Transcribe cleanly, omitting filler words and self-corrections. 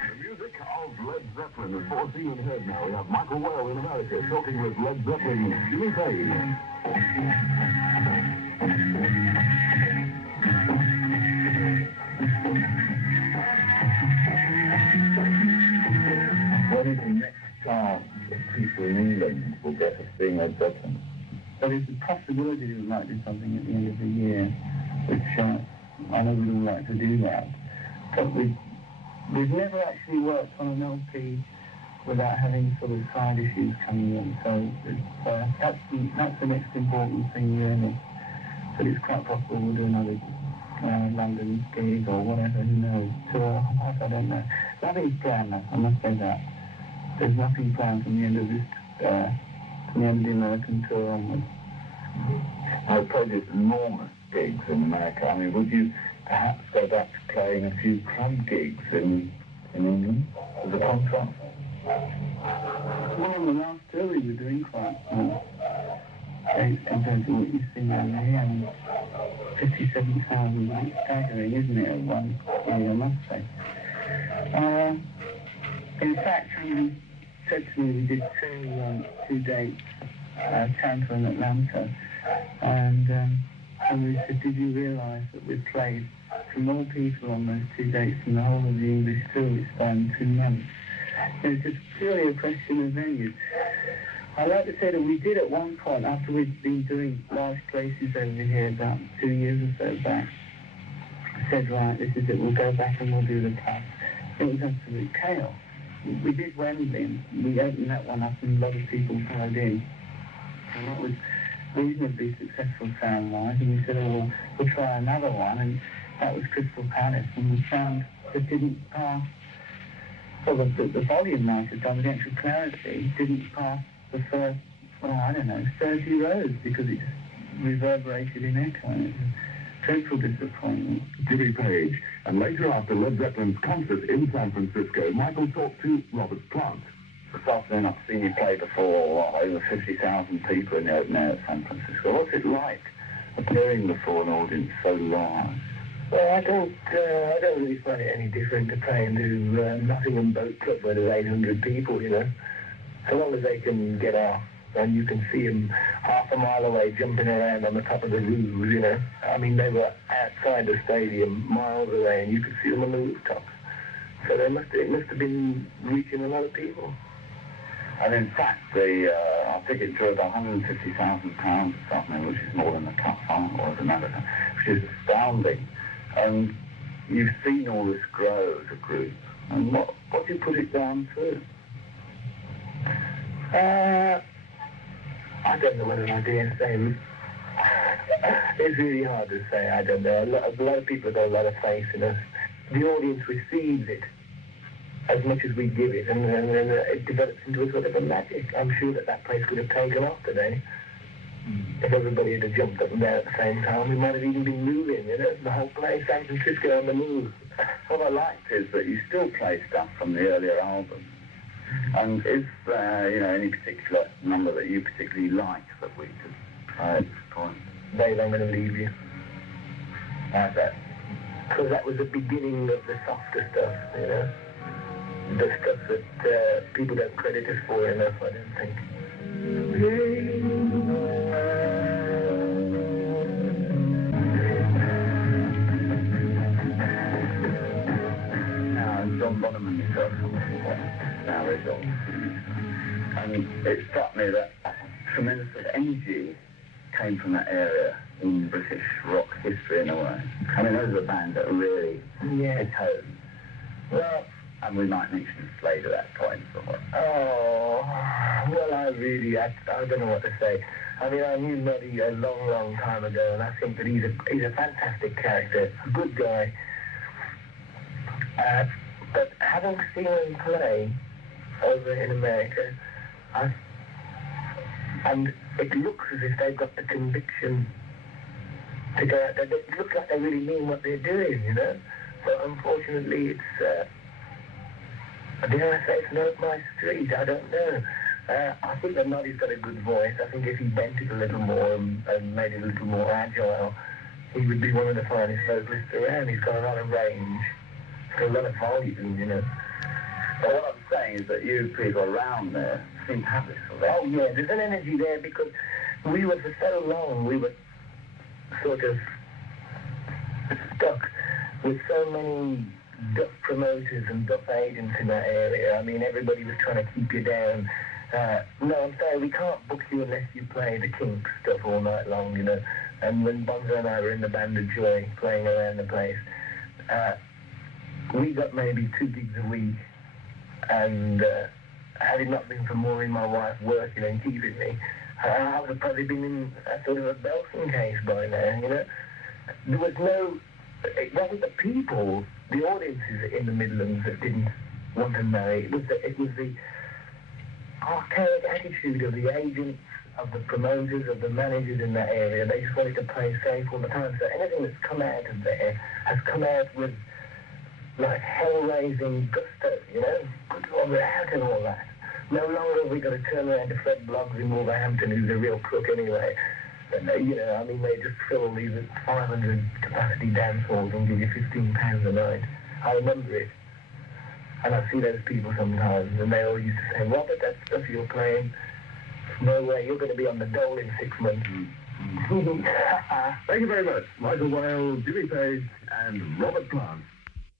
The music of Led Zeppelin is foreseen and heard now. We have Michael Whale in America talking with Led Zeppelin's Jimmy Page. What is the next chance that people in England will get us seeing Led Zeppelin? There is a possibility that we might do something at the end of the year, which I know we'd all like to do that. But we've never actually worked on an LP without having sort of side issues coming in. So that's the next important thing really. But it's quite possible we'll do another London gig or whatever, who knows. So I don't know. Nothing's planned, I must say that. There's nothing planned from the end of this, from the end of the American tour onwards. I played these enormous gigs in America. I mean, would you perhaps go back to playing a few club gigs in England as a contrast? Well, on the last tour we were doing quite compared to what you see down here, and 57,000, it's staggering, isn't it, at one year, I must say. In fact, he said to me we did two dates, Tampa and Atlanta, and we said, did you realise that we've played for more people on those 2 dates than the whole of the English tour, which spanned 2 months? It's just purely a question of venue. I like to say that we did at one point, after we'd been doing large places over here about 2 years or so back, I said, right, this is it, we'll go back and we'll do the club. It was absolute chaos. We did Wembley, and we opened that one up and a lot of people followed in. And that was reasonably successful sound-wise, and we said, oh, well, we'll try another one, and that was Crystal Palace, and we found that didn't pass, well, the volume might have done, but the actual clarity didn't pass the first, well, I don't know, 30 rows, because it just reverberated in echo. It was a dreadful disappointment. Jimmy Page, and later after Led Zeppelin's concert in San Francisco, Michael talked to Robert Plant. This afternoon I've seen you play before over 50,000 people in the open air at San Francisco. What's it like appearing before an audience so large? Well, I don't really find it any different to play and do Nottingham Boat Club where there's 800 people, you know. So long as they can get off and you can see them half a mile away jumping around on the top of the roofs, you know. I mean, they were outside the stadium miles away and you could see them on the rooftops. So it must have been reaching a lot of people. And in fact, our ticket drew about £150,000 this afternoon, which is more than the Cup final was in America, which is astounding. And you've seen all this grow as a group. And what do you put it down to? I don't know whether I dare say. It's really hard to say. I don't know. A lot of people have got a lot of faith in us. The audience receives it as much as we give it, and it develops into a sort of a magic. I'm sure that place could have taken off today. If everybody had jumped up and down at the same time, we might have even been moving, you know, the whole place, San Francisco on the move. What I liked is that you still play stuff from the earlier albums. And is there, any particular number that you particularly like that we could play at this point? Dave, I'm going to leave you. How's that? Because that was the beginning of the softer stuff, you know. The stuff that people don't credit us for enough, I don't think. Now, John Bonham and myself now results. And it struck me that tremendous energy came from that area in British rock history in a way. I mean, those are bands that really hit home. Well, and we might mention Slade at that point. Oh, well, I don't know what to say. I mean, I knew Noddy a long, long time ago, and I think that he's a fantastic character, a good guy. But having seen him play over in America, and it looks as if they've got the conviction to go out there. It looks like they really mean what they're doing, you know. So unfortunately, it's dare I say it's not my street. I don't know. I think that Noddy's got a good voice. I think if he bent it a little more and made it a little more agile, he would be one of the finest vocalists around. He's got a lot of range, he's got a lot of volume, you know. Well, what I'm saying is that you people around there seem to have this sort of... Oh, yeah, there's an energy there because we were, for so long, we were sort of stuck with so many duff promoters and duff agents in that area. I mean, everybody was trying to keep you down. No, I'm sorry, we can't book you unless you play the Kinks stuff all night long, you know. And when Bonzo and I were in the Band of Joy playing around the place, we got maybe 2 gigs a week. And had it not been for Maureen, my wife, working and keeping me, I would have probably been in a sort of a Belson case by now, you know. There was no... It wasn't the people, the audiences in the Midlands that didn't want to marry. It was the archaic attitude of the agents, of the promoters, of the managers in that area. They just wanted to play safe all the time. So anything that's come out of there has come out with, like, hell-raising gusto, you know? Good Lord, we're out and all that. No longer have we got to turn around to Fred Bloggs in Wolverhampton, who's a real crook anyway. You know, I mean, they just fill these 500 capacity dance halls and give you £15 a night. I remember it. And I see those people sometimes, and they all used to say, Robert, that stuff you're playing, no way, you're going to be on the dole in 6 months. Thank you very much. Michael Wales, Jimmy Page, and Robert Plant.